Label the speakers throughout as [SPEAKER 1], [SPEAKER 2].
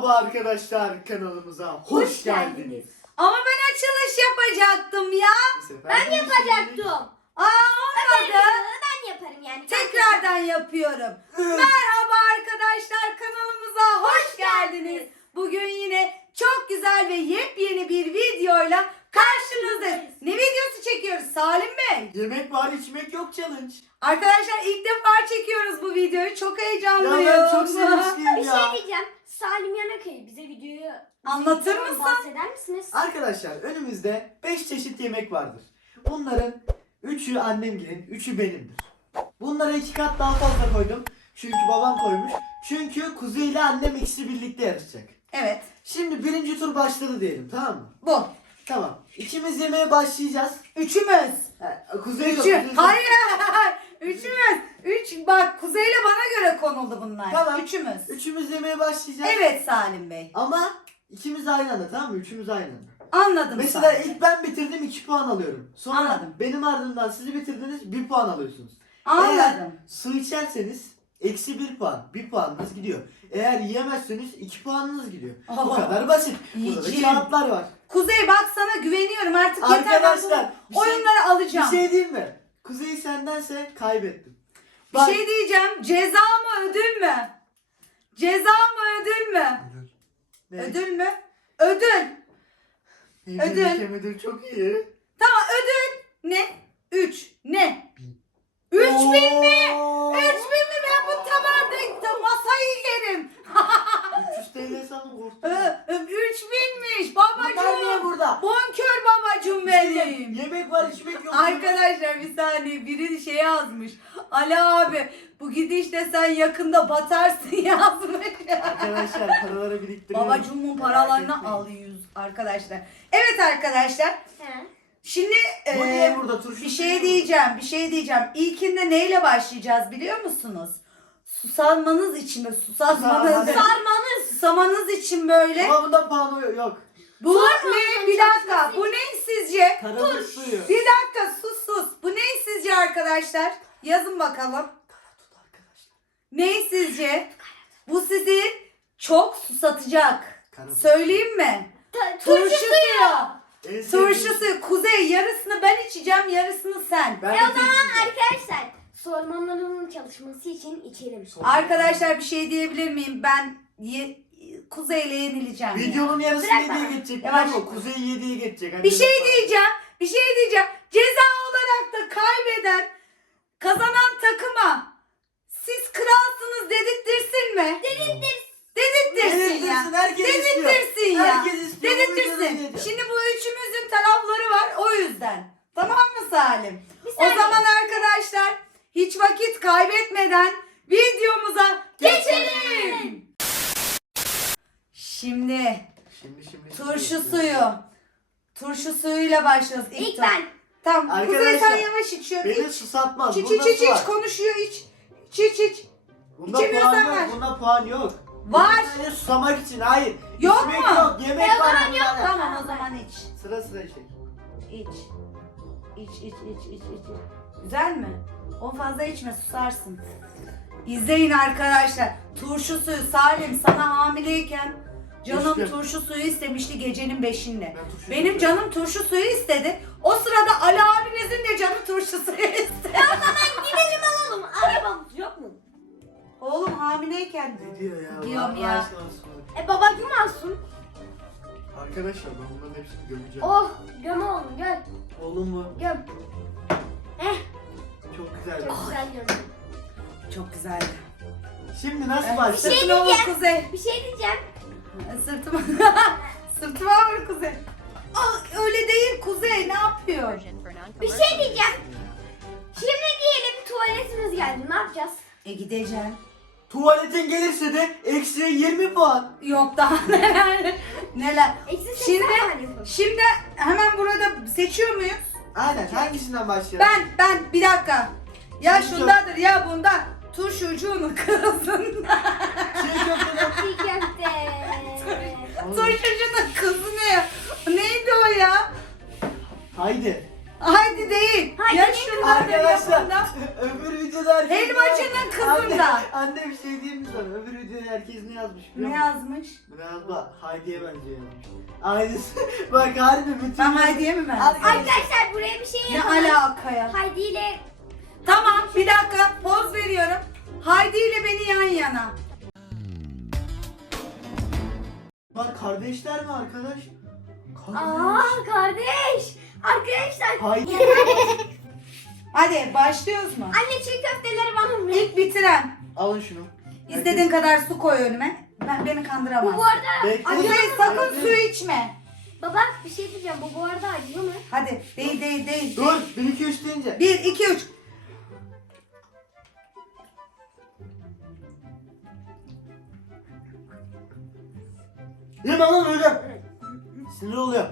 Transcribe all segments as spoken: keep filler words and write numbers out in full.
[SPEAKER 1] Merhaba arkadaşlar, kanalımıza hoş,
[SPEAKER 2] Hoş
[SPEAKER 1] geldiniz.
[SPEAKER 2] geldiniz.
[SPEAKER 3] Ama ben açılış yapacaktım ya.
[SPEAKER 1] Bu sefer
[SPEAKER 2] Ben
[SPEAKER 1] de
[SPEAKER 2] yapacaktım.
[SPEAKER 3] Aa olmadı.
[SPEAKER 2] Ben yaparım yani.
[SPEAKER 3] Tekrardan yapıyorum. Merhaba arkadaşlar, kanalımıza hoş geldiniz. Bugün yine çok güzel ve yepyeni bir videoyla karşınızdayız. Ne videosu çekiyoruz Salim Bey?
[SPEAKER 1] Yemek var, içmek yok challenge.
[SPEAKER 3] Arkadaşlar ilk defa çekiyoruz bu videoyu. Çok heyecanlıyım.
[SPEAKER 1] Ya ben çok sevinçliyim
[SPEAKER 2] Bir
[SPEAKER 1] ya.
[SPEAKER 2] şey diyeceğim. Salim Yanakaya bize videoyu
[SPEAKER 3] Anlatır
[SPEAKER 2] videodan
[SPEAKER 3] mısın?
[SPEAKER 2] bahseder misiniz?
[SPEAKER 1] Arkadaşlar önümüzde beş çeşit yemek vardır. Bunların üçü annemgilin, üçü benimdir. Bunlara iki kat daha fazla koydum. Çünkü babam koymuş. Çünkü Kuzey ile annem ikisi birlikte yarışacak.
[SPEAKER 3] Evet,
[SPEAKER 1] Şimdi birinci tur başladı diyelim, tamam mı?
[SPEAKER 3] bu.
[SPEAKER 1] Tamam. İkimiz yemeğe başlayacağız.
[SPEAKER 3] Üçümüz.
[SPEAKER 1] Ha, Kuzey yok.
[SPEAKER 3] Üçü.
[SPEAKER 1] Kuzey yok.
[SPEAKER 3] Hayır, hayır. Üçümüz. Üç. Bak Kuzey'le bana göre konuldu bunlar.
[SPEAKER 1] Tamam.
[SPEAKER 3] Üçümüz.
[SPEAKER 1] Üçümüz yemeğe başlayacağız.
[SPEAKER 3] Evet Salim Bey.
[SPEAKER 1] Ama ikimiz aynı anda, tamam mı? Üçümüz aynı anda.
[SPEAKER 3] Anladım.
[SPEAKER 1] Mesela
[SPEAKER 3] Salim.
[SPEAKER 1] ilk ben bitirdim, iki puan alıyorum. Sonra
[SPEAKER 3] Anladım.
[SPEAKER 1] benim ardımdan sizi bitirdiniz, bir puan alıyorsunuz.
[SPEAKER 3] Anladım.
[SPEAKER 1] Eğer su içerseniz eksi bir puan, bir puanınız gidiyor. Eğer yiyemezseniz iki puanınız gidiyor. Bu
[SPEAKER 3] Oh.
[SPEAKER 1] kadar basit. Burada da
[SPEAKER 3] Yiyeceğim.
[SPEAKER 1] kağıtlar var.
[SPEAKER 3] Kuzey bak sana güveniyorum artık yeter ben
[SPEAKER 1] Arkadaşlar
[SPEAKER 3] bu
[SPEAKER 1] bir şey,
[SPEAKER 3] oyunları
[SPEAKER 1] bir
[SPEAKER 3] alacağım. Bir şey,
[SPEAKER 1] şey diyeyim mi? Kuzey sendense kaybettim. Bak-
[SPEAKER 3] diyeceğim. Ceza mı ödül mü? Ceza mı ödül mü?
[SPEAKER 1] Ne?
[SPEAKER 3] Ödül mü? Ödül.
[SPEAKER 1] Ödül.
[SPEAKER 3] ödül.
[SPEAKER 1] Ödül çok iyi.
[SPEAKER 3] Tamam ödül. Ne? Üç. Ne? Üç bin mi?
[SPEAKER 1] Oo.
[SPEAKER 3] Üç bin mi? Ben bu tabanda masayı yerim.
[SPEAKER 1] üç yüz T L hesabı korktum.
[SPEAKER 3] Ö- ö- Üç binmiş
[SPEAKER 1] Bunlar niye
[SPEAKER 3] babacığım.
[SPEAKER 1] burada?
[SPEAKER 3] Bonkör babacığım
[SPEAKER 1] Bir şey diyeyim,
[SPEAKER 3] benim.
[SPEAKER 1] yemek var, içmek yok.
[SPEAKER 3] Arkadaşlar bir saniye biri şey yazmış. Ali abi bu gidişle sen yakında batarsın yazmış.
[SPEAKER 1] Arkadaşlar paraları biriktiriyorum.
[SPEAKER 3] Babacığımın
[SPEAKER 1] Merak
[SPEAKER 3] paralarını
[SPEAKER 1] etmeyin.
[SPEAKER 3] alıyoruz arkadaşlar. Evet arkadaşlar.
[SPEAKER 2] He.
[SPEAKER 3] Şimdi
[SPEAKER 1] Bu
[SPEAKER 3] e,
[SPEAKER 1] niye burada turşu?
[SPEAKER 3] bir şey diyeceğim, bir şey diyeceğim. İlkinde neyle başlayacağız biliyor musunuz? Susanmanız için böyle susanmanız,
[SPEAKER 1] Susamanız.
[SPEAKER 3] sarmanız, susamanız için böyle.
[SPEAKER 1] Ama bunda puanı yok.
[SPEAKER 3] Bu
[SPEAKER 2] Sarmanın
[SPEAKER 3] ne? Bir dakika.
[SPEAKER 2] çalışması
[SPEAKER 3] Bu ne sizce?
[SPEAKER 1] Karalık suyu.
[SPEAKER 3] Bir dakika sus sus. Bu ne sizce arkadaşlar? Yazın bakalım.
[SPEAKER 1] Karatut arkadaşlar.
[SPEAKER 3] Ne sizce? Bu sizi çok susatacak.
[SPEAKER 1] Karadut.
[SPEAKER 3] Söyleyeyim mi?
[SPEAKER 2] Ta-
[SPEAKER 3] Turşu suyu.
[SPEAKER 1] En sevdiğim-
[SPEAKER 3] Turşu suyu. Kuzey yarısını ben içeceğim, yarısını sen.
[SPEAKER 1] Ben
[SPEAKER 2] E
[SPEAKER 1] de
[SPEAKER 2] o zaman
[SPEAKER 1] tek-
[SPEAKER 2] arkadaşlar sormanların çalışması için içelim.
[SPEAKER 3] Arkadaşlar bir şey diyebilir miyim? Ben ye- Kuzey'le yenileceğim. ya.
[SPEAKER 1] Videonun yarısı
[SPEAKER 2] Bırak
[SPEAKER 1] yediye
[SPEAKER 2] bana.
[SPEAKER 1] geçecek.
[SPEAKER 3] Yavaş.
[SPEAKER 1] Yavaş. Kuzey yediye geçecek. Hadi
[SPEAKER 3] Bir şey
[SPEAKER 1] bakalım.
[SPEAKER 3] diyeceğim. Bir şey diyeceğim. Ceza olarak da kaybeden kazanan takıma siz kralsınız dedirttirsin mi? Dedirttirsin. Dedirttirsin ya.
[SPEAKER 1] Dedirttirsin, herkes istiyor.
[SPEAKER 3] Dedirttirsin ya.
[SPEAKER 1] Herkes istiyor, bu videoyu
[SPEAKER 3] Dedirttirsin.
[SPEAKER 1] yiyeceğim.
[SPEAKER 3] Şimdi bu üçümüzün tarafları var o yüzden. Tamam mı Salim?
[SPEAKER 2] Bir
[SPEAKER 3] O
[SPEAKER 2] saniye.
[SPEAKER 3] zaman arkadaşlar hiç vakit kaybetmeden videomuza geçelim. Şimdi
[SPEAKER 1] Şimdi şimdi.
[SPEAKER 3] turşu
[SPEAKER 1] şimdi.
[SPEAKER 3] suyu. Turşu suyuyla başlıyoruz ilk,
[SPEAKER 2] İlk
[SPEAKER 3] tur.
[SPEAKER 2] ben.
[SPEAKER 3] Tamam. Kuzey
[SPEAKER 1] Arkadaşlar,
[SPEAKER 3] sen yavaş içiyor.
[SPEAKER 1] Beni
[SPEAKER 3] İç.
[SPEAKER 1] susatmaz.
[SPEAKER 3] İç iç
[SPEAKER 1] Bunda
[SPEAKER 3] iç
[SPEAKER 1] su
[SPEAKER 3] iç
[SPEAKER 1] var.
[SPEAKER 3] konuşuyor iç. İç iç iç.
[SPEAKER 1] Bunda
[SPEAKER 3] İçemiyorsan
[SPEAKER 1] puan
[SPEAKER 3] ver.
[SPEAKER 1] yok. Bunda puan yok.
[SPEAKER 3] Var.
[SPEAKER 1] Bunda sadece susamak için. Hayır.
[SPEAKER 3] Yok
[SPEAKER 1] İçmek
[SPEAKER 3] mu?
[SPEAKER 1] yok. Yemek
[SPEAKER 2] E, o
[SPEAKER 1] var.
[SPEAKER 2] zaman yok.
[SPEAKER 1] bunlarda.
[SPEAKER 3] Tamam o zaman iç.
[SPEAKER 1] Sıra sıra içecek.
[SPEAKER 3] İç. İç iç iç iç iç. Güzel mi? O fazla içme susarsın. İzleyin arkadaşlar. Turşu suyu Salim sana hamileyken canım
[SPEAKER 1] İşte.
[SPEAKER 3] turşu suyu istemişti gecenin beşinde.
[SPEAKER 1] Ben turşu
[SPEAKER 3] Benim
[SPEAKER 1] seviyorum.
[SPEAKER 3] canım turşu suyu istedi. O sırada Ali abinizin de canı turşu suyu istedi.
[SPEAKER 2] Gidelim alalım. Arabamız yok mu?
[SPEAKER 3] Oğlum hamileyken
[SPEAKER 1] Ne diyor ya?
[SPEAKER 3] Diyorum
[SPEAKER 1] Allah
[SPEAKER 3] ya.
[SPEAKER 1] aşkına olsun.
[SPEAKER 2] E babacım alsın.
[SPEAKER 1] Arkadaşlar ben bunların hepsini gömeceğim.
[SPEAKER 2] Oh göm oğlum gel.
[SPEAKER 1] Oğlum mu?
[SPEAKER 2] Göm. Eh
[SPEAKER 1] Çok güzel.
[SPEAKER 2] çok güzel göm.
[SPEAKER 3] çok güzeldi.
[SPEAKER 1] Şimdi nasıl
[SPEAKER 3] Evet,
[SPEAKER 1] başlayacağız?
[SPEAKER 2] şey
[SPEAKER 3] sırtıma vur
[SPEAKER 2] diyeceğim.
[SPEAKER 3] Kuzey.
[SPEAKER 2] Bir şey diyeceğim.
[SPEAKER 3] Sırtıma. Sırtıma vur Kuzey. Aa, öyle değil Kuzey ne yapıyor?
[SPEAKER 2] Bir şey diyeceğim. Şimdi diyelim tuvaletimiz geldi. Ne yapacağız?
[SPEAKER 3] E gideceğim.
[SPEAKER 1] Tuvaletin gelirse de eksi yirmi puan.
[SPEAKER 3] Yok daha neler neler.
[SPEAKER 2] Eksi seksen
[SPEAKER 3] Şimdi
[SPEAKER 2] tane yapalım.
[SPEAKER 3] şimdi hemen burada seçiyor muyuz?
[SPEAKER 1] Aynen. Hangisinden başlayalım?
[SPEAKER 3] Ben ben bir dakika. Ya
[SPEAKER 1] Şimdi
[SPEAKER 3] şundadır ya bunda. Turşucuğunun kızın.
[SPEAKER 1] Çiğ köfteden.
[SPEAKER 2] Çiğ köfte.
[SPEAKER 3] Turşucunun kızı ne ya? Neydi o ya?
[SPEAKER 1] Haydi.
[SPEAKER 3] Haydi değil. Yaşlıların
[SPEAKER 1] Arkadaşlar
[SPEAKER 3] yanında.
[SPEAKER 1] öbür videoda herkes
[SPEAKER 3] Helvacının kızında.
[SPEAKER 1] Anne, anne bir şey diyeyim mi sana? Öbür videoda herkes ne yazmış biliyor
[SPEAKER 3] Ne
[SPEAKER 1] musun?
[SPEAKER 3] yazmış?
[SPEAKER 1] Biraz da Haydi'ye benziyor yazmış. Aynısı. Bak harbi bütün...
[SPEAKER 3] Ben Haydi'ye mi ben?
[SPEAKER 2] Arkadaşlar buraya bir şey
[SPEAKER 3] Ne
[SPEAKER 2] yapalım.
[SPEAKER 3] alaka ya?
[SPEAKER 2] Haydi ile
[SPEAKER 3] Tamam bir dakika poz veriyorum. Haydi ile beni yan yana.
[SPEAKER 1] Bak kardeşler mi arkadaş? Kardeş.
[SPEAKER 2] Aa kardeş. Arkadaşlar.
[SPEAKER 1] Haydi.
[SPEAKER 3] Hadi başlıyoruz mu?
[SPEAKER 2] Anne çiğ köfteleri bana ver.
[SPEAKER 3] İlk bitiren.
[SPEAKER 1] Alın şunu.
[SPEAKER 3] İstediğin kadar su koy önüme. Ben beni kandıramazsın.
[SPEAKER 2] Bu bu arada
[SPEAKER 1] Bekle.
[SPEAKER 3] Kuzey sakın su içme.
[SPEAKER 2] baba bir şey diyeceğim. Bu bu arada acıyor mu?
[SPEAKER 3] Hadi değil değil değil.
[SPEAKER 1] Dur. Bir iki üç deyince.
[SPEAKER 3] Bir iki üç.
[SPEAKER 1] Yeme lan öyle. Sinir oluyor.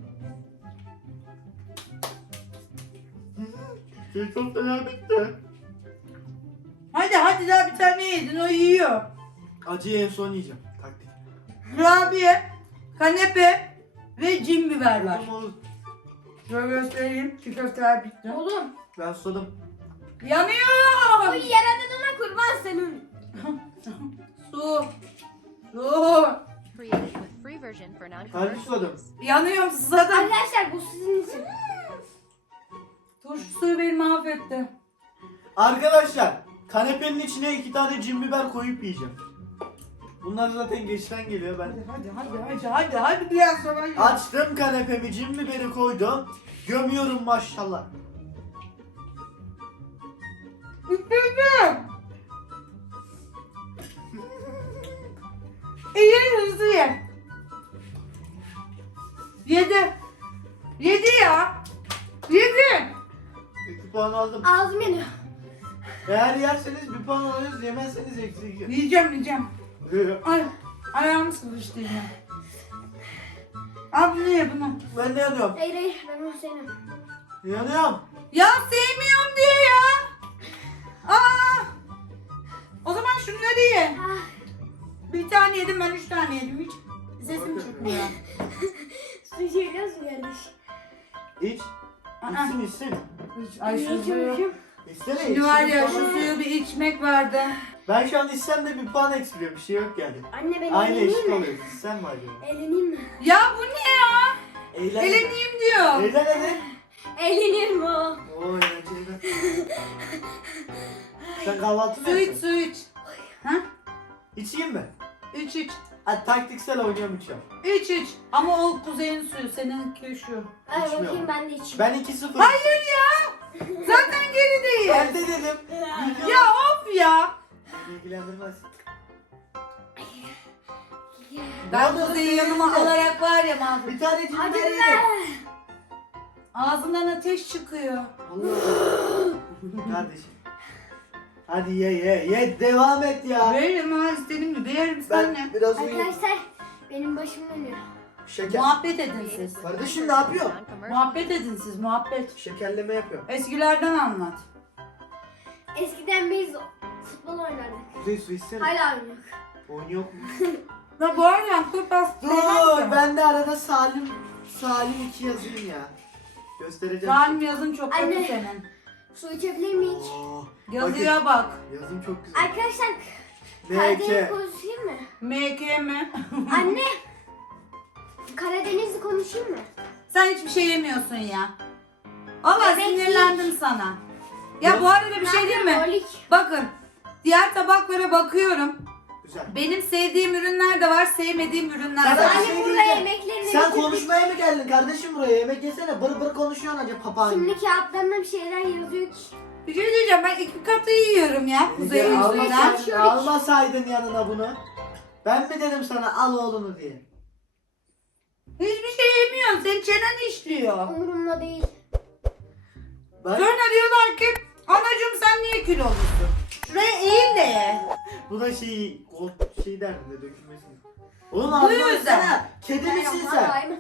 [SPEAKER 1] Şey çok fena bitti.
[SPEAKER 3] Hadi hadi daha bir tane yedin o yiyor.
[SPEAKER 1] Acıyı en son yiyeceğim. Taktik.
[SPEAKER 3] Kurabiye, kanepe ve cin biber var.
[SPEAKER 1] Tamam oğlum.
[SPEAKER 3] Şöyle göstereyim. Çiğ köfteler bitti.
[SPEAKER 2] Oğlum.
[SPEAKER 1] Ben susadım.
[SPEAKER 2] O
[SPEAKER 3] Yanıyor.
[SPEAKER 2] yaradanına kurban senin.
[SPEAKER 3] Su. Su.
[SPEAKER 4] Created with free version for
[SPEAKER 1] Harbi
[SPEAKER 4] non-commercial
[SPEAKER 1] susadım.
[SPEAKER 4] use.
[SPEAKER 3] Yanıyorum susadım.
[SPEAKER 2] Arkadaşlar bu sizin için.
[SPEAKER 3] Turşu suyu beni mahvetti.
[SPEAKER 1] Arkadaşlar kanepenin içine iki tane cin biber koyup yiyeceğim. Bunlar zaten geçten geliyor ben.
[SPEAKER 3] Hadi hadi hadi hadi hadi biraz sonra yiyelim.
[SPEAKER 1] Açtım kanepemi, cin biberi koydum. Gömüyorum maşallah.
[SPEAKER 3] Bitirdim. İyi hızlı ye. Yedi. Yedi ya. Yedi.
[SPEAKER 1] İki puan aldım.
[SPEAKER 2] Ağzım yanıyor.
[SPEAKER 1] Eğer yerseniz bir puan alıyoruz, yemezseniz eksi iki.
[SPEAKER 3] Yiyeceğim yiyeceğim. Ay ayağım sıvıştı yine. Al bunu ye bunu.
[SPEAKER 1] Ben de yanıyorum.
[SPEAKER 2] Hayır hayır ben onu sevmem.
[SPEAKER 1] Yanıyorum.
[SPEAKER 3] Ya sevmiyorum diyor ya. Aa. O zaman şunları ye.
[SPEAKER 2] Ah,
[SPEAKER 3] Bir tane yedim ben üç tane yedim hiç. Sesim çıkmıyor.
[SPEAKER 2] su içebiliyorsun kardeş.
[SPEAKER 1] İç.
[SPEAKER 3] Aa.
[SPEAKER 1] İçsin içsin.
[SPEAKER 3] Ay şu suyu.
[SPEAKER 2] içiyormuşum.
[SPEAKER 1] İçsene
[SPEAKER 3] Şimdi
[SPEAKER 1] içsin,
[SPEAKER 3] var ya
[SPEAKER 1] bir
[SPEAKER 3] şu
[SPEAKER 1] puan-
[SPEAKER 3] suyu bir içmek vardı.
[SPEAKER 1] Ben şu an içsem de bir puan eksiliyor. Bir şey yok yani.
[SPEAKER 2] Anne ben
[SPEAKER 1] Aynı eşit
[SPEAKER 2] eğleneyim mi?
[SPEAKER 1] oluyoruz. İçsen mi acaba?
[SPEAKER 2] Eğleneyim mi?
[SPEAKER 3] Ya bu ne ya?
[SPEAKER 1] Eğlen.
[SPEAKER 3] Eleneyim diyor.
[SPEAKER 1] Eğlen hadi.
[SPEAKER 2] Eğlenirim o.
[SPEAKER 1] Oo eğlenceli. Sen kahvaltı mı
[SPEAKER 3] Su iç
[SPEAKER 1] yaptın?
[SPEAKER 3] su iç. Ha?
[SPEAKER 1] İçeyim mi?
[SPEAKER 3] İç iç.
[SPEAKER 1] Hadi taktiksel oynuyorum içiyorum.
[SPEAKER 3] İç iç. Ama o kuzeyin suyu seninki şu.
[SPEAKER 2] Ay
[SPEAKER 1] İçmiyorum.
[SPEAKER 2] bakayım ben de içeyim.
[SPEAKER 1] Ben iki sıfır.
[SPEAKER 3] Hayır ya. Zaten gerideyiz.
[SPEAKER 1] Ben de dedim. Video
[SPEAKER 3] Ya of ya.
[SPEAKER 1] ilgilendirmez.
[SPEAKER 3] Ben
[SPEAKER 1] Ne oldu?
[SPEAKER 3] kuzeyi yanıma alarak var ya mahvur.
[SPEAKER 1] Bir tane cin
[SPEAKER 2] Hadi
[SPEAKER 1] biber
[SPEAKER 2] be.
[SPEAKER 1] yedim.
[SPEAKER 3] Ağzından ateş çıkıyor.
[SPEAKER 1] Allah. Kardeşim. Hadi ye ye ye devam et ya.
[SPEAKER 3] Veririm ha istediğim gibi yerim sen ne?
[SPEAKER 1] Ben biraz uyuyayım.
[SPEAKER 2] Arkadaşlar benim başım dönüyor.
[SPEAKER 1] Şeker.
[SPEAKER 3] Muhabbet edin siz.
[SPEAKER 1] Kardeşim ne yapıyor?
[SPEAKER 4] Non-commercial.
[SPEAKER 3] Muhabbet edin siz muhabbet.
[SPEAKER 1] Şekerleme yapıyor.
[SPEAKER 3] Eskilerden anlat.
[SPEAKER 2] Eskiden biz futbol oynardık.
[SPEAKER 1] Kuzey su içsene.
[SPEAKER 2] Hala oynuyoruz.
[SPEAKER 1] Oyun yok mu?
[SPEAKER 3] Ya bu arada kuru pasta
[SPEAKER 1] Dur ben de arada Salim Salim iki yazayım ya. Göstereceğim.
[SPEAKER 3] Salim yazın çok kötü
[SPEAKER 2] Anne.
[SPEAKER 3] senin.
[SPEAKER 2] Su içebilir miyim hiç?
[SPEAKER 1] Oo,
[SPEAKER 3] Yazıya bak.
[SPEAKER 1] bakın, yazım çok güzel.
[SPEAKER 2] Arkadaşlar
[SPEAKER 1] Ne
[SPEAKER 2] Karadeniz
[SPEAKER 1] ki?
[SPEAKER 2] konuşayım mı?
[SPEAKER 3] M K mi?
[SPEAKER 2] Anne Karadenizli konuşayım mı?
[SPEAKER 3] Sen hiçbir şey yemiyorsun ya. Allah
[SPEAKER 2] Yemek
[SPEAKER 3] sinirlendim sana. Ya
[SPEAKER 1] Yok.
[SPEAKER 3] bu arada bir şey diyeyim mi?
[SPEAKER 2] Rolik.
[SPEAKER 3] Bakın. Diğer tabaklara bakıyorum.
[SPEAKER 1] Güzel.
[SPEAKER 3] Benim sevdiğim ürünler de var, sevmediğim ürünler
[SPEAKER 1] Sen-
[SPEAKER 3] de var.
[SPEAKER 1] Bir
[SPEAKER 2] Anne
[SPEAKER 1] şey
[SPEAKER 2] burada
[SPEAKER 1] diyeceğim.
[SPEAKER 2] yemeklerini
[SPEAKER 1] Sen
[SPEAKER 2] bitirdik.
[SPEAKER 1] konuşmaya mı geldin kardeşim buraya? Yemek yesene. Bır bır konuşuyorsun acaba papağan.
[SPEAKER 2] Şimdi kağıtlarına bir şeyler yazıyor ki.
[SPEAKER 3] Bir şey diyeceğim ben iki katı yiyorum ya kuzey
[SPEAKER 1] Ya,
[SPEAKER 3] yüzünden.
[SPEAKER 1] almasaydın, almasaydın yanına bunu. Ben mi dedim sana al oğlunu diye?
[SPEAKER 3] Hiçbir şey yemiyorsun. Senin çenen işliyor.
[SPEAKER 2] Umurumda değil.
[SPEAKER 1] Bak
[SPEAKER 3] Sonra diyorlar ki anacığım sen niye kilolusun? Şuraya eğil de ye.
[SPEAKER 1] bu da şey o şey derdi de dökülmesin. Oğlum
[SPEAKER 3] Bu
[SPEAKER 1] ağzına
[SPEAKER 3] yüzden.
[SPEAKER 1] baksana. Kedi
[SPEAKER 2] Ben
[SPEAKER 1] misin
[SPEAKER 2] yapmam,
[SPEAKER 1] sen?
[SPEAKER 2] daima.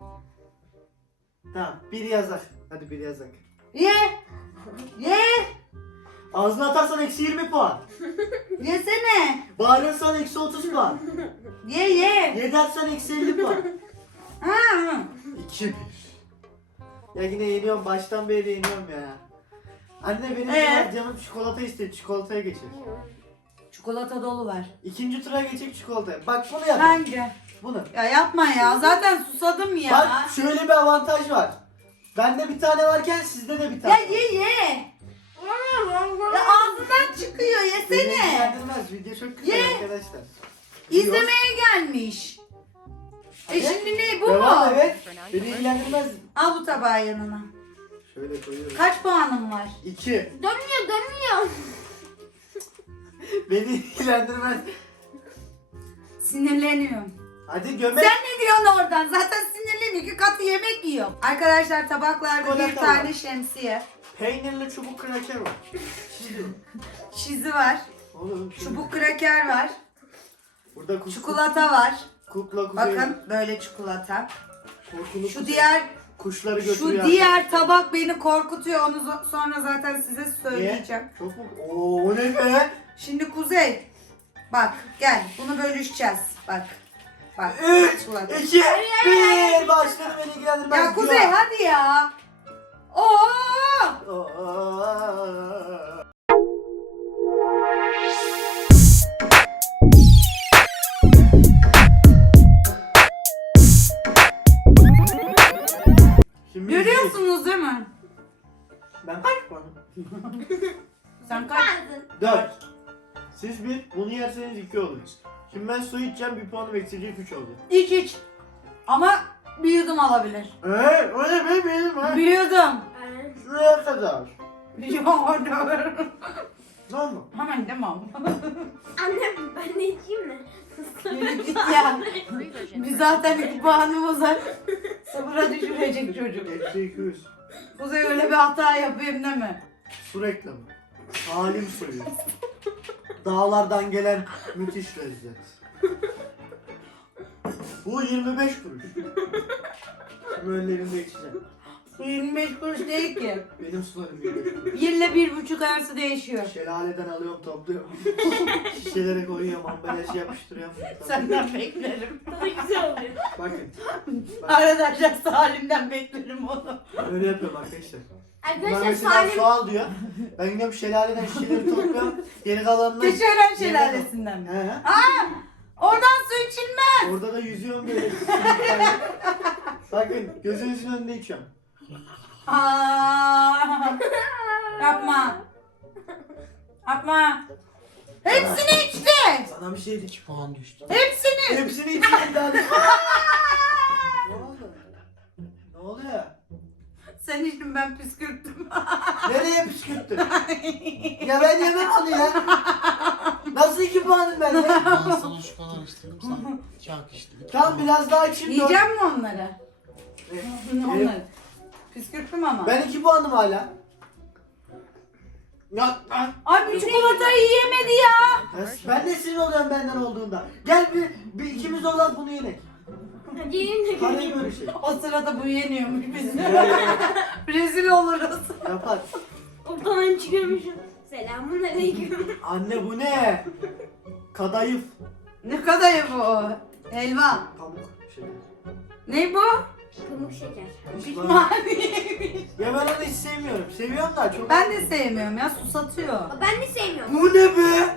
[SPEAKER 1] Tamam biri yazar. Hadi biri yazar.
[SPEAKER 3] Ye. Ye.
[SPEAKER 1] Ağzına atarsan eksi yirmi puan.
[SPEAKER 3] Yesene.
[SPEAKER 1] Bağırırsan eksi otuz puan.
[SPEAKER 3] Ye ye.
[SPEAKER 1] Ye dersen eksi elli puan.
[SPEAKER 3] Ha.
[SPEAKER 1] iki bir. Ya yine yeniyorum baştan beri yeniyorum ya. Anne benim
[SPEAKER 3] Ee?
[SPEAKER 1] biraz canım çikolata istedi. Çikolataya geçer.
[SPEAKER 3] Çikolata dolu ver.
[SPEAKER 1] İkinci tura geçecek çikolataya. Bak bunu yap.
[SPEAKER 3] Hangi?
[SPEAKER 1] Bunu.
[SPEAKER 3] Ya yapma ya. Zaten susadım ya.
[SPEAKER 1] Bak şöyle bir avantaj var. Bende bir tane varken sizde de bir tane.
[SPEAKER 3] Ya ye ye. Ya ağzından çıkıyor.
[SPEAKER 1] Beni
[SPEAKER 3] Yesene.
[SPEAKER 1] ilgilendirmez. Video çok güzel
[SPEAKER 3] Ye.
[SPEAKER 1] arkadaşlar.
[SPEAKER 3] İzlemeye gelmiş. E
[SPEAKER 1] Hadi.
[SPEAKER 3] şimdi ne bu
[SPEAKER 1] Devam
[SPEAKER 3] mu?
[SPEAKER 1] evet. Beni ilgilendirmez.
[SPEAKER 3] Al bu tabağı yanına.
[SPEAKER 1] Şöyle koyuyorum.
[SPEAKER 3] Kaç puanın var?
[SPEAKER 1] İki.
[SPEAKER 2] Dönmüyor dönmüyor.
[SPEAKER 1] Beni ilgilendirmez.
[SPEAKER 3] Sinirleniyorum.
[SPEAKER 1] Hadi gömek.
[SPEAKER 3] Sen ne diyorsun oradan? Zaten sinirliyim. İki katı yemek yiyorum. Arkadaşlar tabaklarda bir
[SPEAKER 1] Çikolata
[SPEAKER 3] tane
[SPEAKER 1] var.
[SPEAKER 3] şemsiye.
[SPEAKER 1] Peynirli çubuk kraker var. Çizdim.
[SPEAKER 3] Çizi var.
[SPEAKER 1] Oğlum şimdi.
[SPEAKER 3] Çubuk kraker var.
[SPEAKER 1] Burada kus,
[SPEAKER 3] Çikolata var.
[SPEAKER 1] Kukla kuzey.
[SPEAKER 3] Bakın böyle çikolata.
[SPEAKER 1] Korkulu
[SPEAKER 3] Şu
[SPEAKER 1] kuzey.
[SPEAKER 3] diğer
[SPEAKER 1] Kuşları götürüyor.
[SPEAKER 3] şu diğer tabak beni korkutuyor. Onu zo- sonra zaten size söyleyeceğim.
[SPEAKER 1] Niye? Çok mu? Oo o ne be?
[SPEAKER 3] Şimdi Kuzey. Bak gel. Bunu bölüşeceğiz. Bak. Bak.
[SPEAKER 1] Üç,
[SPEAKER 3] Çikolata.
[SPEAKER 1] iki, bir. Başladı beni ilgilendirmez.
[SPEAKER 3] Ya Kuzey hadi ya. Oo!
[SPEAKER 1] Oo. Şimdi
[SPEAKER 3] Görüyorsunuz değil mi?
[SPEAKER 1] Ben kaç puanım?
[SPEAKER 3] Sen kaç?
[SPEAKER 2] Pardon.
[SPEAKER 1] Dört. Siz bir, bunu yerseniz iki olur. Şimdi ben su içeceğim, bir puanım eksilecek, üç oldu.
[SPEAKER 3] İç iç. Ama bir yudum alabilir.
[SPEAKER 1] Eee öyle mi benim ha?
[SPEAKER 3] Bir yudum.
[SPEAKER 1] Şuraya kadar.
[SPEAKER 3] Yok.
[SPEAKER 1] Tamam mı?
[SPEAKER 3] Hemen demem.
[SPEAKER 2] Annem ben de içeyim mi?
[SPEAKER 3] Yürü git ya.
[SPEAKER 4] Free version
[SPEAKER 3] Biz
[SPEAKER 4] for
[SPEAKER 3] zaten iki puanımız var. Sıfıra düşürecek çocuk.
[SPEAKER 1] Eksi iki yüz.
[SPEAKER 3] Kuzey öyle bir hata yapayım deme.
[SPEAKER 1] Su reklamı. Halim suyu. Dağlardan gelen müthiş lezzet. Bu yirmi beş kuruş. Şimdi önlerinde içeceğim.
[SPEAKER 3] Su yirmi beş kuruş değil ki.
[SPEAKER 1] Benim sularım yirmi beş kuruş.
[SPEAKER 3] Bir ile bir buçuk arası değişiyor.
[SPEAKER 1] Şelaleden alıyorum, topluyorum. Şişelere koyuyorum, ambalajı yapıştırıyorum.
[SPEAKER 3] Senden beklerim.
[SPEAKER 2] Tadı güzel oluyor.
[SPEAKER 1] Bakın. Bak,
[SPEAKER 3] Arkadaşlar Salim'den beklerim onu.
[SPEAKER 1] öyle yapıyorum arkadaşlar. Bunlar
[SPEAKER 2] Arkadaşlar
[SPEAKER 1] mesela
[SPEAKER 2] Salim
[SPEAKER 1] su al diyor. Ben gidiyorum şelaleden şişeleri topluyorum. Geri kalanını...
[SPEAKER 3] Keçiören şelalesinden mi?
[SPEAKER 1] He he.
[SPEAKER 3] Aa! Oradan su içilmez.
[SPEAKER 1] Orada da yüzüyorum böyle. Bakın gözünüzün önünde içiyorum.
[SPEAKER 3] Aa! Yapma. Yapma. Hepsini içti.
[SPEAKER 1] Sana bir şey iki puan düştü.
[SPEAKER 3] Hepsini.
[SPEAKER 1] Hepsini içtim daha. Ne oldu? Ne oluyor?
[SPEAKER 3] Sen içtin ben püskürttüm.
[SPEAKER 1] Nereye püskürttün? Ya ben yemem onu ya. Nasıl iki puanım ben ya?
[SPEAKER 5] Ben sana şu kadar istedim, sen iki hak içtin.
[SPEAKER 1] Tamam biraz daha içeyim.
[SPEAKER 3] Yiyeceğim mi onları?
[SPEAKER 1] Ne?
[SPEAKER 3] Onları. Püskürttüm ama.
[SPEAKER 1] Ben iki puanım hala. Ya, ah.
[SPEAKER 3] Ay bu çikolatayı yiyemedi ya.
[SPEAKER 1] Ben de sinir oluyorum benden olduğunda. Gel bir, bir ikimiz olan bunu yenek.
[SPEAKER 2] hadi yiyin de
[SPEAKER 1] Parayı
[SPEAKER 2] göreyim.
[SPEAKER 1] böyle şey.
[SPEAKER 3] O sırada bu yeniyormuş biz.
[SPEAKER 1] Ya, ya,
[SPEAKER 3] Rezil oluruz.
[SPEAKER 1] Yapar.
[SPEAKER 2] Ortadan çıkıyormuşum. Selamun aleyküm.
[SPEAKER 1] Anne bu ne? Kadayıf.
[SPEAKER 3] Ne kadar bu o? Helva.
[SPEAKER 1] Pamuk şey.
[SPEAKER 3] Ne bu?
[SPEAKER 2] Pamuk şeker.
[SPEAKER 3] Pişmaniye.
[SPEAKER 1] Ya ben onu hiç sevmiyorum. Seviyorum da çok.
[SPEAKER 3] Ben de sevmiyorum ya susatıyor.
[SPEAKER 2] Ben de sevmiyorum.
[SPEAKER 1] Bu ne be?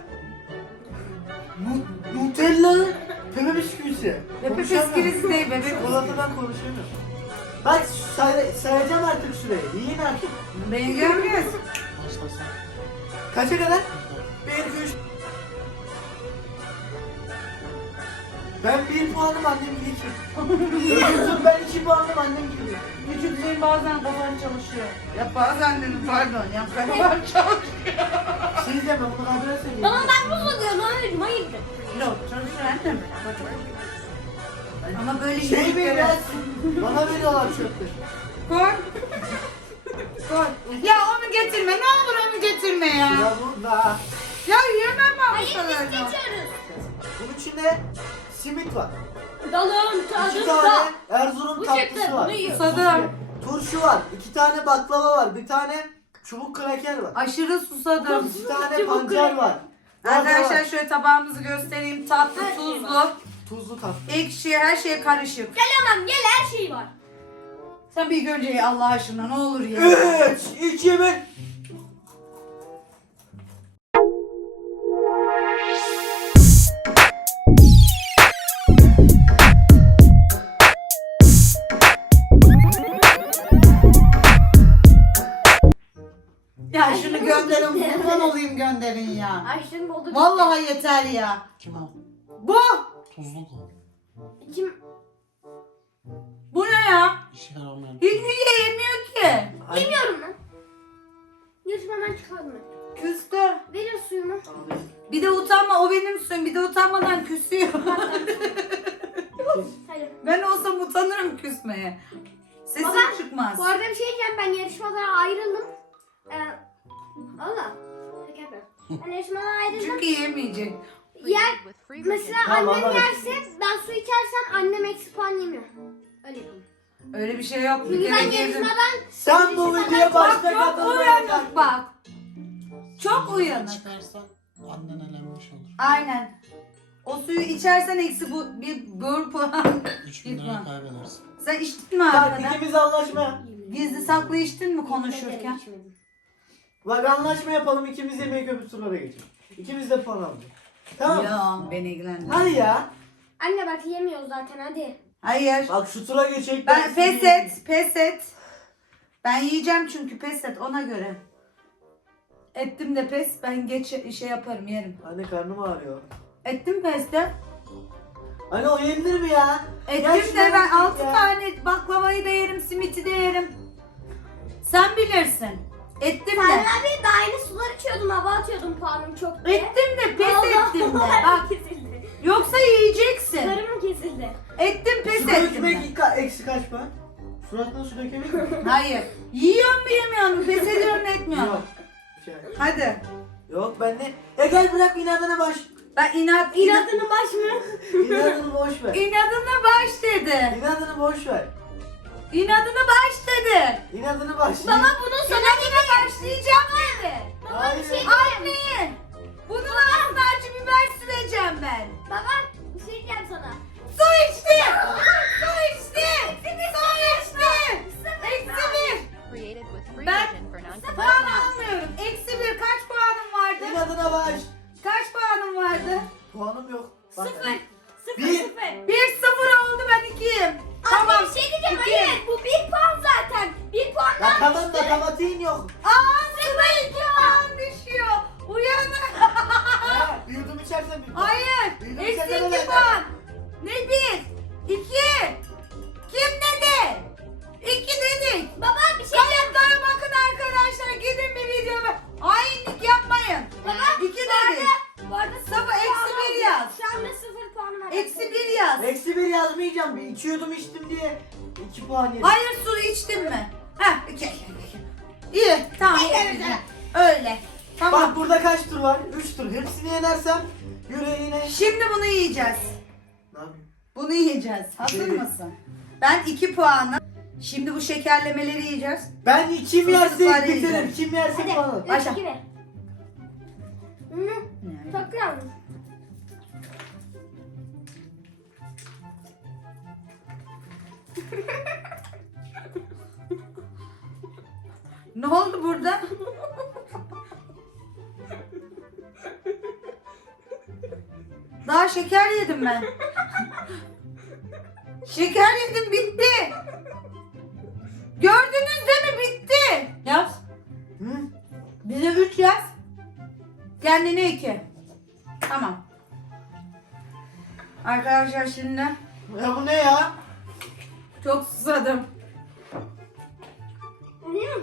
[SPEAKER 1] Nu- Nutella. Pepe bisküvisi.
[SPEAKER 3] Pepe
[SPEAKER 1] Konuşamıyorum.
[SPEAKER 3] bisküvisi değil, bebek
[SPEAKER 1] Çikolatadan konuşamıyorum. Bak say sayacağım artık süreyi. Yiyin artık.
[SPEAKER 3] Beni görmüyorsun.
[SPEAKER 5] Başla sen.
[SPEAKER 1] Kaça kadar? Bir, iki, üç. Ben bir puanım annem gibi. Öbür ben iki puanım annem gibi.
[SPEAKER 3] Küçük Zeyn bazen kafan çalışıyor. Ya bazen dedim pardon ya kafan çalışıyor.
[SPEAKER 1] Siz de ben bunu kadar söyleyeyim.
[SPEAKER 2] Bana ben bu oluyorum anneciğim hayırdır?
[SPEAKER 3] Yok çalışıyor annem. Ama böyle
[SPEAKER 1] Şey mi
[SPEAKER 3] yemeklere-
[SPEAKER 1] ya? Bana veriyorlar çöpleri.
[SPEAKER 3] Koy. Koy. Ya onu getirme ne olur onu getirme ya.
[SPEAKER 1] Ya bunda.
[SPEAKER 3] Ya yemem ben bu
[SPEAKER 2] Hayır biz
[SPEAKER 3] kadarını.
[SPEAKER 2] geçiyoruz.
[SPEAKER 1] Bunun içinde simit var.
[SPEAKER 2] Dalın
[SPEAKER 1] İki
[SPEAKER 2] tadında.
[SPEAKER 1] tane Erzurum
[SPEAKER 2] Bu
[SPEAKER 1] tatlısı
[SPEAKER 2] çıktı,
[SPEAKER 1] var.
[SPEAKER 2] bunu yiyor.
[SPEAKER 3] Susadım.
[SPEAKER 1] Turşu var. İki tane baklava var. Bir tane çubuk kraker var.
[SPEAKER 3] Aşırı susadım.
[SPEAKER 1] İki tane
[SPEAKER 2] Çubuk
[SPEAKER 1] pancar
[SPEAKER 2] kraker.
[SPEAKER 1] var.
[SPEAKER 3] Arkadaşlar
[SPEAKER 1] Var.
[SPEAKER 3] şöyle tabağımızı göstereyim. Tatlı,
[SPEAKER 2] Her şey
[SPEAKER 3] tuzlu,
[SPEAKER 1] Tuzlu tatlı.
[SPEAKER 3] ekşi, her şey karışık.
[SPEAKER 2] Gel anam gel her şey var.
[SPEAKER 3] Sen bir önce ye Allah aşkına ne olur ye.
[SPEAKER 1] Üç, iki, bir.
[SPEAKER 2] Açtım oldu.
[SPEAKER 3] Vallahi yeter ya.
[SPEAKER 5] Kim o?
[SPEAKER 3] Bu.
[SPEAKER 5] Tuzluk o.
[SPEAKER 2] Kim?
[SPEAKER 3] Bu ne ya?
[SPEAKER 5] İşe yaramayan.
[SPEAKER 3] Hiçbir şey yemiyor ki.
[SPEAKER 2] Bilmiyorum lan. Yarışmadan çıkardım.
[SPEAKER 3] Küstü.
[SPEAKER 2] Verin suyumu.
[SPEAKER 3] Bir de utanma, o benim suyum. Bir de utanmadan küsüyor.
[SPEAKER 2] Hayır.
[SPEAKER 3] Ben olsam utanırım küsmeye. Sesim
[SPEAKER 2] Baba,
[SPEAKER 3] çıkmaz.
[SPEAKER 2] Bu arada bir şey diyeceğim. Ben yarışmadan ayrıldım. Ee, Allah. Şaka yapıyorum. Ben yarışmadan ayrıldım.
[SPEAKER 3] Çünkü yemeyecek.
[SPEAKER 2] Yer,
[SPEAKER 4] with free version.
[SPEAKER 2] mesela
[SPEAKER 1] Tamam,
[SPEAKER 2] annem
[SPEAKER 1] anladım.
[SPEAKER 2] yerse ben su içersem annem eksi puan yemiyor. Öyle yapalım.
[SPEAKER 3] Öyle bir şey yok. Bir
[SPEAKER 2] Çünkü
[SPEAKER 3] kere
[SPEAKER 2] ben
[SPEAKER 3] girdim.
[SPEAKER 2] yarışmadan
[SPEAKER 1] Sen bu videoya
[SPEAKER 3] Bak
[SPEAKER 1] başta
[SPEAKER 3] çok
[SPEAKER 1] katılmaya
[SPEAKER 3] uyanık bak. Çok uyanık.
[SPEAKER 5] Çıkarsan annen elenmiş olur.
[SPEAKER 3] Aynen. O suyu içersen eksi bu bir bir puan.
[SPEAKER 5] üç bin lirayı kaybedersin.
[SPEAKER 3] Sen içtin mi
[SPEAKER 1] Bak
[SPEAKER 3] arkadan?
[SPEAKER 1] ikimiz anlaşma.
[SPEAKER 3] Gizli saklı içtin mi konuşurken?
[SPEAKER 1] Bak anlaşma yapalım, ikimiz yemeği öbür turlara geçelim. İkimiz de puan alacağız. Tamam.
[SPEAKER 3] Ya beni ilgilendirmez.
[SPEAKER 1] Hadi ya.
[SPEAKER 2] Anne bak yemiyoruz zaten hadi.
[SPEAKER 3] Hayır.
[SPEAKER 1] Bak şu tura geçecek.
[SPEAKER 3] Ben pes et, pes et. Ben yiyeceğim çünkü pes et ona göre. Ettim de pes, ben geç şey yaparım yerim.
[SPEAKER 1] Anne karnım ağrıyor.
[SPEAKER 3] Ettim pes de.
[SPEAKER 1] Anne o yenilir mi ya?
[SPEAKER 3] Ettim
[SPEAKER 1] Ya
[SPEAKER 3] de
[SPEAKER 1] şuna
[SPEAKER 3] ben
[SPEAKER 1] bak
[SPEAKER 3] altı
[SPEAKER 1] ya.
[SPEAKER 3] tane baklavayı da yerim, simiti de yerim. Sen bilirsin. Ettim
[SPEAKER 2] Sen
[SPEAKER 3] de.
[SPEAKER 2] abi daha yeni sular içiyordum, hava atıyordum puanım çok diye.
[SPEAKER 3] Ettim de pes
[SPEAKER 2] Allah
[SPEAKER 3] ettim de.
[SPEAKER 2] Allah,
[SPEAKER 3] Bak
[SPEAKER 2] kesildi.
[SPEAKER 3] yoksa yiyeceksin.
[SPEAKER 2] Sularım kesildi.
[SPEAKER 3] Ettim pes
[SPEAKER 1] Su
[SPEAKER 3] ettim de.
[SPEAKER 1] dökmek ka- eksi kaç puan? Suratına su dökebilir miyim?
[SPEAKER 3] Hayır. Yiyor mu yemiyor mu? Pes ediyorum etmiyorum.
[SPEAKER 1] Yok. Şey,
[SPEAKER 3] Hadi.
[SPEAKER 1] Yok ben de. E gel bırak inadına baş.
[SPEAKER 3] Ben inat, inat,
[SPEAKER 2] İnadını baş mı?
[SPEAKER 1] İnadını boş ver.
[SPEAKER 3] inadına baş dedi.
[SPEAKER 1] İnadını boş ver.
[SPEAKER 3] İnadına baş dedi.
[SPEAKER 1] İnadını baş.
[SPEAKER 2] Baba bunun sana
[SPEAKER 3] İnadına başlayacağım dedi.
[SPEAKER 1] Hayır.
[SPEAKER 3] Anneyin. Bunun ağzına acı biber süreceğim ben.
[SPEAKER 2] Baba bir şey diyeceğim sana.
[SPEAKER 3] Su içti. Su içti. Su içti. Eksi bir.
[SPEAKER 4] Created with free
[SPEAKER 3] Ben
[SPEAKER 4] version for
[SPEAKER 3] puan
[SPEAKER 4] non-commercial.
[SPEAKER 3] almıyorum. Eksi bir. Kaç puanım vardı?
[SPEAKER 1] İnadına baş.
[SPEAKER 3] Kaç puanım vardı?
[SPEAKER 1] Puanım yok. Bak.
[SPEAKER 2] Sıfır. Sıfır
[SPEAKER 1] Bir.
[SPEAKER 2] sıfır.
[SPEAKER 3] Bir sıfır oldu, ben ikiyim.
[SPEAKER 2] Tamam. Anne bir şey diyeceğim.
[SPEAKER 3] İki.
[SPEAKER 2] Hayır bu bir puan zaten. Bir puan
[SPEAKER 1] Ya
[SPEAKER 2] daha
[SPEAKER 1] tamam da
[SPEAKER 2] düştü.
[SPEAKER 1] matematiğin yok.
[SPEAKER 3] Aa, sıfır iki puan düşüyor. Uyanın.
[SPEAKER 1] Ha, bir yudum içersen bir puan.
[SPEAKER 3] Hayır.
[SPEAKER 1] Bir
[SPEAKER 3] Eksi
[SPEAKER 1] yudum içersen
[SPEAKER 3] iki
[SPEAKER 1] öyle.
[SPEAKER 3] puan. Ne bir? İki. Kim dedi? İki dedik.
[SPEAKER 2] Baba bir şey diyeceğim.
[SPEAKER 3] Kayıtlara bakın arkadaşlar. Gidin bir videoma. Hainlik yapmayın.
[SPEAKER 2] Baba
[SPEAKER 3] İki
[SPEAKER 2] bu arada-
[SPEAKER 3] dedik.
[SPEAKER 2] Bu arada
[SPEAKER 3] Sıfır,
[SPEAKER 2] sıfır
[SPEAKER 3] eksi
[SPEAKER 2] puan
[SPEAKER 3] bir
[SPEAKER 2] aldım.
[SPEAKER 3] yaz.
[SPEAKER 2] Şu anda sıfır puanım var.
[SPEAKER 3] Eksi bir yaz.
[SPEAKER 1] Eksi bir yazmayacağım. Bir iki yudum içtim diye iki puan yedim.
[SPEAKER 3] Hayır, su içtin mi? Heh, iki. İyi, tamam.
[SPEAKER 2] Hayır.
[SPEAKER 3] Öyle. Tamam.
[SPEAKER 1] Bak burada kaç tur var? Üç tur. Hepsini yenersem yüreğine...
[SPEAKER 3] Şimdi bunu yiyeceğiz.
[SPEAKER 1] Ne yapayım?
[SPEAKER 3] Bunu yiyeceğiz. Hazır
[SPEAKER 1] Evet.
[SPEAKER 3] mısın? Ben iki puanı. Şimdi bu şekerlemeleri yiyeceğiz.
[SPEAKER 1] Ben kim
[SPEAKER 3] Fıstıklar
[SPEAKER 1] yerse
[SPEAKER 3] yiyeceğim.
[SPEAKER 1] bitiririm. Kim yerse
[SPEAKER 2] Hadi.
[SPEAKER 1] puan alır.
[SPEAKER 2] Üç,
[SPEAKER 3] Başla.
[SPEAKER 2] iki, bir. Hı, Çok güzel.
[SPEAKER 3] Ne oldu burada? Daha şeker yedim ben. Şeker yedim, bitti. Gördünüz değil mi? Bitti. Yaz.
[SPEAKER 1] Hı?
[SPEAKER 3] Bize üç yaz. Kendine iki. Tamam. Arkadaşlar şimdi
[SPEAKER 1] Ya bu ne ya?
[SPEAKER 3] çok susadım.
[SPEAKER 2] Hı.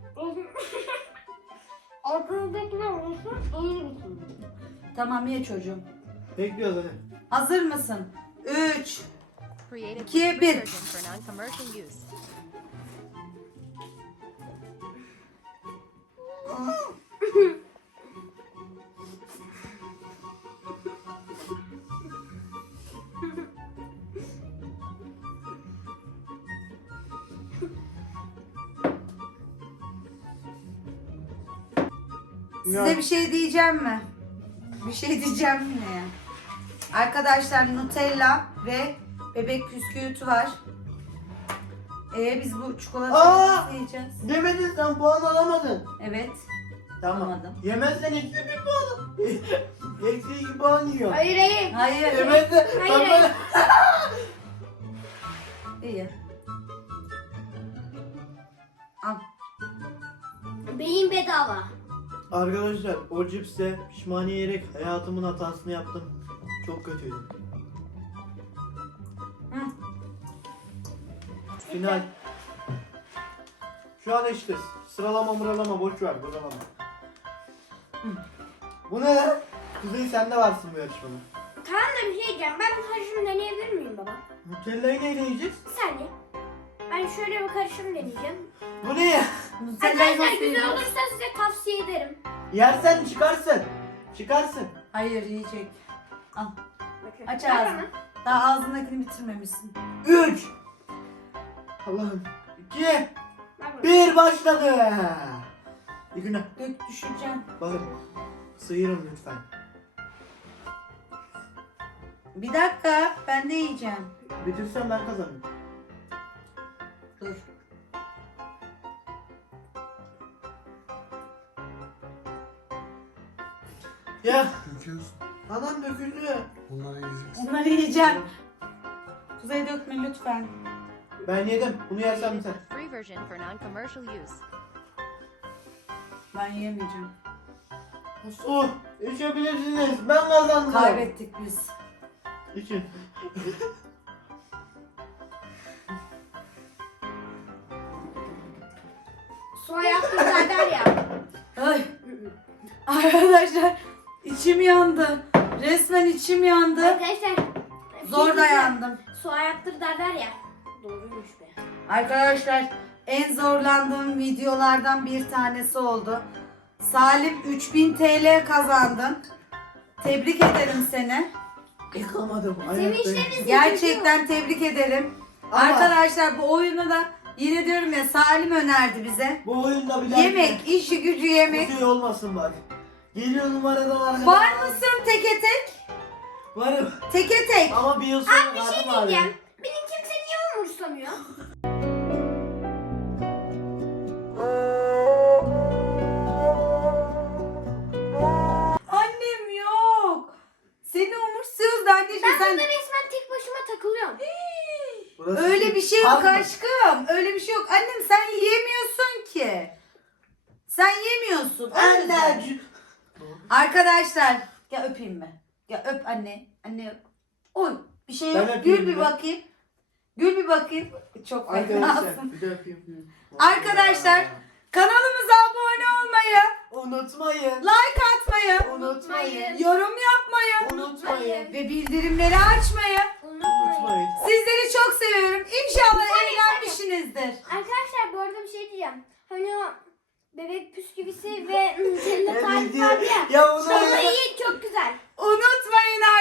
[SPEAKER 2] Aklınızdakiler olsun iyi biçim.
[SPEAKER 3] Tamam, ye çocuğum.
[SPEAKER 1] Bekliyoruz hadi.
[SPEAKER 3] Hazır mısın? Üç.
[SPEAKER 4] Created with
[SPEAKER 3] İki,
[SPEAKER 4] free
[SPEAKER 3] bir.
[SPEAKER 4] version for non-commercial use.
[SPEAKER 3] Size bir şey diyeceğim mi? Bir şey diyeceğim mi ne ya? Arkadaşlar Nutella ve bebek püsküvütü var. Ee biz bu çikolatayı
[SPEAKER 1] Aa!
[SPEAKER 3] nasıl yiyeceğiz?
[SPEAKER 1] Yemedin sen puan alamadın.
[SPEAKER 3] Evet.
[SPEAKER 1] Tamam.
[SPEAKER 3] Alamadım.
[SPEAKER 1] Yemezsen eksi bir puan. Eksi iki puan yiyor.
[SPEAKER 2] Hayır hayır.
[SPEAKER 3] Hayır.
[SPEAKER 1] Yemezsen...
[SPEAKER 2] Hayır,
[SPEAKER 1] Bak böyle-
[SPEAKER 3] İyi. Al.
[SPEAKER 2] Beyin bedava.
[SPEAKER 1] Arkadaşlar o cipse pişmaniye yiyerek hayatımın hatasını yaptım. Çok kötüydü.
[SPEAKER 3] Hı.
[SPEAKER 1] Final. Şu an eşitiz. Sıralama mıralama boş ver sıralama. Bu ne lan? Kuzey sen de varsın bu yarışmada.
[SPEAKER 2] Tamam da bir şey diyeceğim. Ben bu karışımı deneyebilir miyim baba?
[SPEAKER 1] Nutella'yı neyle yiyeceğiz?
[SPEAKER 2] Bir saniye. Ben şöyle bir karışım deneyeceğim.
[SPEAKER 1] Bu ne ya?
[SPEAKER 3] Nutella'yı
[SPEAKER 2] Arkadaşlar
[SPEAKER 3] nasıl
[SPEAKER 2] güzel
[SPEAKER 3] yiyeceğiz?
[SPEAKER 2] olursa size tavsiye ederim.
[SPEAKER 1] Yersen çıkarsın. Çıkarsın.
[SPEAKER 3] Hayır yiyecek. Al.
[SPEAKER 2] Bakın.
[SPEAKER 3] Aç
[SPEAKER 2] Ver
[SPEAKER 3] ağzını.
[SPEAKER 2] bana.
[SPEAKER 3] Daha ağzındakini bitirmemişsin.
[SPEAKER 1] Üç. Allah'ım. İki.
[SPEAKER 2] Ver bana.
[SPEAKER 1] Bir başladı. İyi günler.
[SPEAKER 3] Dök düşüreceğim.
[SPEAKER 1] Bakın. Sıyırın lütfen.
[SPEAKER 3] Bir dakika ben de yiyeceğim.
[SPEAKER 1] Bitirsem ben kazanırım.
[SPEAKER 3] Dur.
[SPEAKER 1] Ya.
[SPEAKER 5] Döküyorsun.
[SPEAKER 1] Anam döküldü.
[SPEAKER 5] Bunları yiyeceksin.
[SPEAKER 3] Bunları yiyeceğim. Kuzey dökme lütfen.
[SPEAKER 1] Ben yedim. Bunu yersen biter.
[SPEAKER 4] Free version for non-commercial use.
[SPEAKER 3] Ben yiyemeyeceğim.
[SPEAKER 1] Su. İçebilirsiniz. Ben kazandım.
[SPEAKER 3] Kaybettik biz.
[SPEAKER 1] İçin.
[SPEAKER 2] Su ayaklı der ya.
[SPEAKER 3] Ay. Arkadaşlar içim yandı. Resmen içim yandı.
[SPEAKER 2] Arkadaşlar.
[SPEAKER 3] Zor
[SPEAKER 2] şey
[SPEAKER 3] dayandım.
[SPEAKER 2] Su ayaktır derler ya. Doğruymuş be.
[SPEAKER 3] Arkadaşlar en zorlandığım videolardan bir tanesi oldu. Salim üç bin T L kazandın. Tebrik ederim seni.
[SPEAKER 1] Yıkamadım.
[SPEAKER 2] Sevinçleriniz
[SPEAKER 3] Gerçekten tebrik ederim.
[SPEAKER 1] Ama-
[SPEAKER 3] Arkadaşlar bu oyunu da yine diyorum ya Salim önerdi bize.
[SPEAKER 1] Bu oyunda bir
[SPEAKER 3] Yemek, işi gücü yemek.
[SPEAKER 1] Kuzey olmasın bak. Geliyor numaradan arkadan.
[SPEAKER 3] Var mısın teke tek?
[SPEAKER 1] Varım.
[SPEAKER 3] Teke tek.
[SPEAKER 1] Ama bir yıl sonra
[SPEAKER 2] Bir şey
[SPEAKER 1] karnım ağrıyor.
[SPEAKER 2] diyeceğim. Beni kimse niye umursamıyor?
[SPEAKER 3] Annem yok. Seni umursuyoruz da anneciğim
[SPEAKER 2] Ben
[SPEAKER 3] sen...
[SPEAKER 2] burada resmen tek başıma takılıyorum.
[SPEAKER 1] Burası
[SPEAKER 3] Öyle bir şey yok
[SPEAKER 1] Harbi.
[SPEAKER 3] aşkım. Öyle bir şey yok. Annem sen yiyemiyorsun ki. Sen yemiyorsun. O yüzden.
[SPEAKER 1] Anne.
[SPEAKER 3] Arkadaşlar gel öpeyim mi? Gel öp anne. Anne öp. Oy bir şey
[SPEAKER 1] Ben
[SPEAKER 3] yok.
[SPEAKER 1] öpeyim
[SPEAKER 3] Gül bir
[SPEAKER 1] mi?
[SPEAKER 3] bakayım. Gül bir bakayım. Çok
[SPEAKER 1] Arkadaşlar
[SPEAKER 3] fenasın.
[SPEAKER 1] bir de öpeyim.
[SPEAKER 3] Arkadaşlar kanalımıza abone olmayı,
[SPEAKER 1] Unutmayın.
[SPEAKER 3] like atmayı,
[SPEAKER 1] Unutmayın.
[SPEAKER 3] yorum yapmayı
[SPEAKER 1] Unutmayın.
[SPEAKER 3] ve bildirimleri açmayı.
[SPEAKER 2] Unutmayın.
[SPEAKER 1] Unutmayın.
[SPEAKER 3] Sizleri çok seviyorum. İnşallah eğlenmişsinizdir.
[SPEAKER 2] Arkadaşlar bu arada bir şey diyeceğim. Hani o bebek püsküvisi ve Nutella
[SPEAKER 1] Evet,
[SPEAKER 2] tarifi
[SPEAKER 1] diyor.
[SPEAKER 2] vardı ya.
[SPEAKER 1] Ya onu
[SPEAKER 2] Vallahi çok güzel.
[SPEAKER 3] Unutmayın